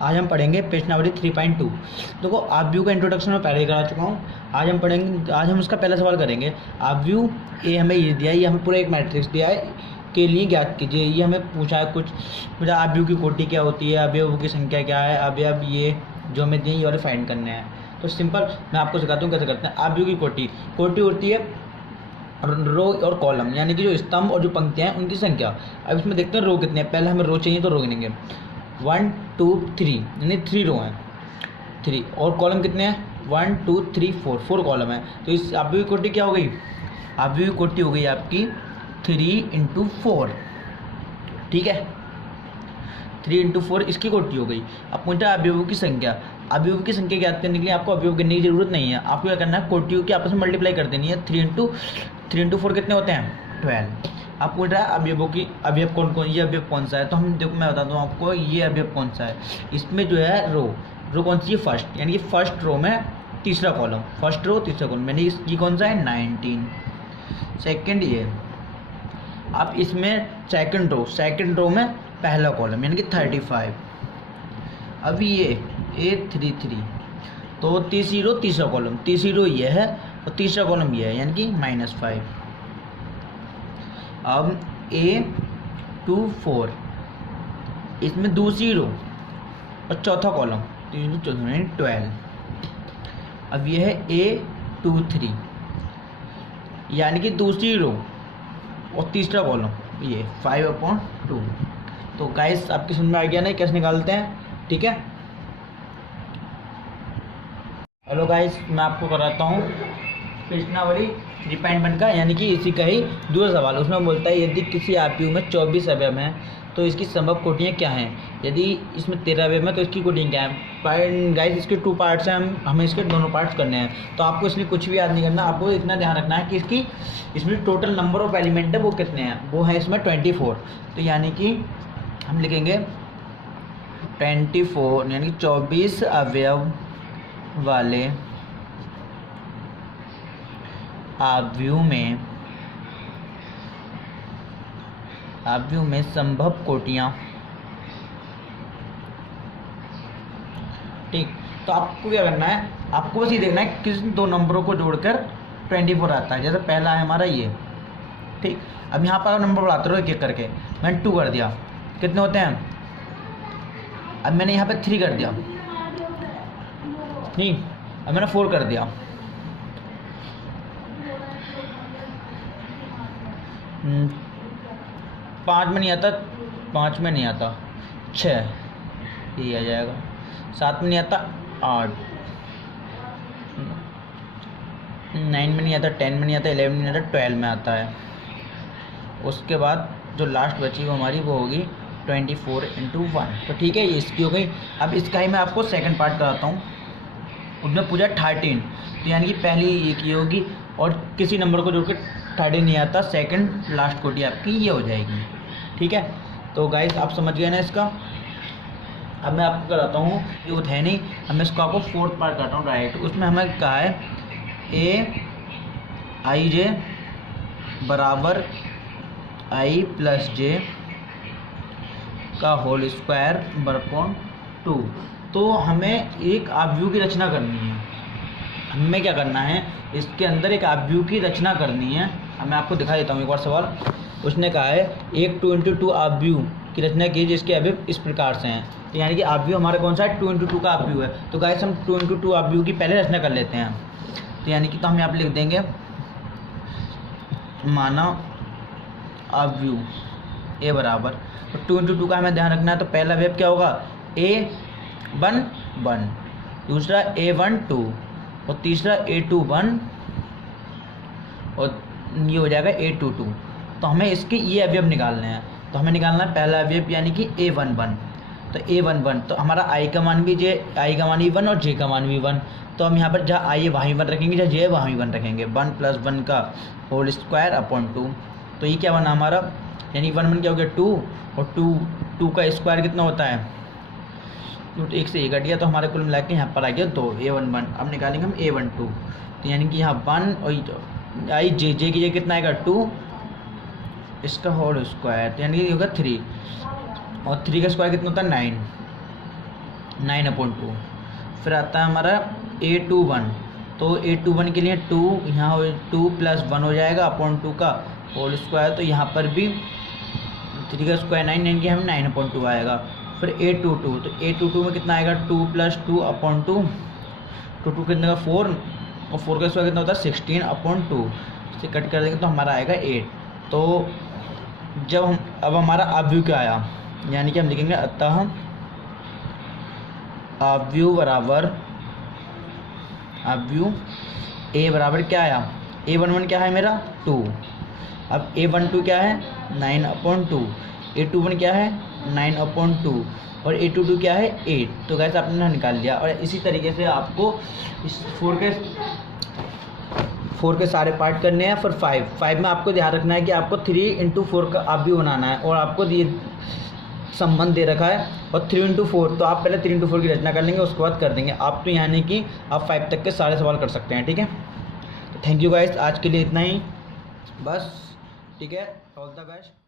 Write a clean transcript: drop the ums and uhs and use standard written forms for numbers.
आज हम पढ़ेंगे प्रश्नावली 3.2। देखो आप व्यू का इंट्रोडक्शन में पहले ही करा चुका हूँ। आज हम उसका पहला सवाल करेंगे। आप व्यू ए हमें ये दिया है, ये हमें पूरा एक मैट्रिक्स दिया है के लिए ज्ञात कीजिए। ये हमें पूछा है कुछ आप व्यू की कोटि क्या होती है, अवयवों की संख्या क्या है, अवयव ये जो हमें दिए ये वाले फाइंड करने हैं। तो सिंपल मैं आपको सिखाता हूँ कैसे करते हैं। आप व्यू की कोटि होती है रो और कॉलम, यानी कि जो स्तंभ और जो पंक्तियाँ हैं उनकी संख्या। अब इसमें देखते हैं रो कितने हैं। पहले हमें रो चाहिए तो रो गिनेंगे 1 2 3, यानी 3 रो हैं 3। और कॉलम कितने हैं 1 2 3 4 कॉलम है। तो इस आप व्यू की कोटि क्या हो गई, आप व्यू की कोटि हो गई आपकी 3 × 4, ठीक है 3 × 4 इसकी कोटि हो गई। अब पूछा अवयवों की संख्या। अवयवों की संख्या ज्ञात करने के लिए आपको अवयव गिनने की जरूरत नहीं है। आपको क्या करना है, कोटियों की आपस में मल्टीप्लाई कर देनी है। 3 × 4 कितने होते हैं 12। आप पूछ रहा है अवयवों की अवयव कौन कौन, ये अवयव कौन सा है। तो हम देखो मैं बताता हूँ आपको ये अवयव कौन सा है। इसमें जो है रो कौन सी है फर्स्ट, यानी कि फर्स्ट रो में तीसरा कॉलम, फर्स्ट रो तीसरा कॉलम, यानी ये कौन सा है 19। सेकेंड ये आप इसमें सेकेंड रो में पहला कॉलम यानी कि 35। अब ये 833 तो तीसरी रो तीसरा कॉलम, तीसरी रो ये है और तीसरा कॉलम ये है यानी कि -5। अब A24 इसमें दूसरी रो और चौथा कॉलम, तीसरी चौथा यानी 12। अब ये है A23 यानी कि दूसरी रो और तीसरा कॉलम ये 5/2। तो गाइस आपकी समझ में आ गया ना कैसे निकालते हैं, ठीक है। हेलो गाइस, मैं आपको कराता हूँ प्रश्नावली 3.1 का, यानी कि इसी का ही दूसरा सवाल। उसमें बोलता है यदि किसी आयु में 24 अवयव हैं तो इसकी संभव कोटियाँ क्या हैं। यदि इसमें 13 अवयव हैं तो इसकी कोटियाँ क्या हैं। गाइस इसके 2 पार्ट्स हैं, हमें इसके दोनों पार्ट्स करने हैं। तो आपको इसमें कुछ भी याद नहीं करना, आपको इतना ध्यान रखना है कि इसमें टोटल नंबर ऑफ एलिमेंट है वो कितने हैं, वो है इसमें 24। तो यानी कि हम लिखेंगे 24 यानी कि 24 अवयव वाले आव्यूह में संभव कोटियाँ, ठीक। तो आपको क्या करना है, आपको बस ये देखना है किस दो नंबरों को जोड़कर 24 आता है। जैसे पहला है हमारा ये, ठीक। अब यहाँ पर नंबर बढ़ाते रहो एक एक करके। मैंने 2 कर दिया, कितने होते हैं। अब मैंने यहाँ पे 3 कर दिया, नहीं अब मैंने 4 कर दिया, 5 में नहीं आता, 5 में नहीं आता 6 ये आ जाएगा, 7 में नहीं आता 8, 9 में नहीं आता, 10 में नहीं आता, 11 में नहीं आता, 12 में आता है। उसके बाद जो लास्ट बची वो हमारी वो होगी 24 × 1। तो ठीक है ये इसकी हो गई। अब इसका ही मैं आपको सेकंड पार्ट कराता हूँ। उसमें पूछा 13, तो यानी कि पहली ये की होगी और किसी नंबर को जोड़ के 13 नहीं आता, सेकंड लास्ट कोटि आपकी ये हो जाएगी, ठीक है। तो गाइस आप समझ गए ना इसका। अब मैं आपको कराता हूँ, ये वो है नहीं, अब मैं इसको आपको 4th पार्ट कराता हूँ राइट। उसमें हमें कहा है Aij बराबर I + j का होल स्क्वायर / 2। तो हमें एक आव्यूह की रचना करनी है। हमें क्या करना है, इसके अंदर एक आव्यूह की रचना करनी है। अब मैं आपको दिखा देता हूँ एक बार सवाल। उसने कहा है एक 2 × 2 आव्यूह की रचना कीजिए जिसके अवयव इस प्रकार से हैं। तो यानी कि आव्यूह हमारा कौन सा है 2 × 2 का आव्यूह है। तो गाइस हम 2 × 2 आव्यूह की पहले रचना कर लेते हैं। तो यानी कि तो हम यहाँ पर लिख देंगे माना आव्यूह ए बराबर, तो 2 × 2 का हमें ध्यान रखना है। तो पहला अवयव क्या होगा A1 1, दूसरा A1 2 और तीसरा A21 और ये हो जाएगा A22। तो हमें इसके ये अवयव निकालने हैं। तो हमें निकालना है पहला अवयव यानी कि A11। तो A11 तो हमारा I का मान भी I 1 और J का मान भी 1। तो हम यहाँ पर जहाँ I है वहाँ 1 रखेंगे, जहाँ J है वहाँ 1 रखेंगे। 1 + 1 का होल स्क्वायर / 2। तो ये क्या बना हमारा, यानी 1 1 क्या हो गया 2 और 2 का स्क्वायर कितना होता है, तो 1 से 1 कट गया। तो हमारे कुल मिला के यहाँ पर आ गया 2 A11। अब निकालेंगे हम A12। तो यानी कि यहाँ 1 और I J की जगह कितना आएगा 2, इसका होल स्क्वायर, तो यानी कि होगा 3 और 3 का स्क्वायर कितना होता है 9। 9/2। फिर आता है हमारा A21, तो A21 के लिए 2 यहाँ 2 + 1 हो जाएगा अपॉन 2 का होल स्क्वायर, तो यहाँ पर भी 3 का स्क्वायर 9, यानी कि हमें 9/2 आएगा। फिर A22, तो A22 में कितना आएगा 2 + 2 अपॉन 2, 2 कितने का 4, और 4 का स्क्वायर कितना होता है 16/2, इसे कट कर देंगे तो हमारा आएगा 8। तो जब हम अब हमारा अवयव क्या आया, यानी कि हम लिखेंगे अतः अवयव A बराबर क्या आया, A11 क्या है मेरा 2, अब A12 क्या है 9/2, A21 क्या है 9/2 और A22 क्या है 8। तो कैसे आपने निकाल लिया। और इसी तरीके से आपको इस 4 के सारे पार्ट करने हैं। फिर 5 में आपको ध्यान रखना है कि आपको 3/4 का अवयव बनाना है, और आपको ये संबंध दे रखा है, और 3/4, तो आप पहले 3/4 की रचना कर लेंगे, उसके बाद कर देंगे आप। तो यानी कि आप 5 तक के सारे सवाल कर सकते हैं। ठीक है, तो थैंक यू गाइस, आज के लिए इतना ही बस। ठीक है, ऑल द बेस्ट।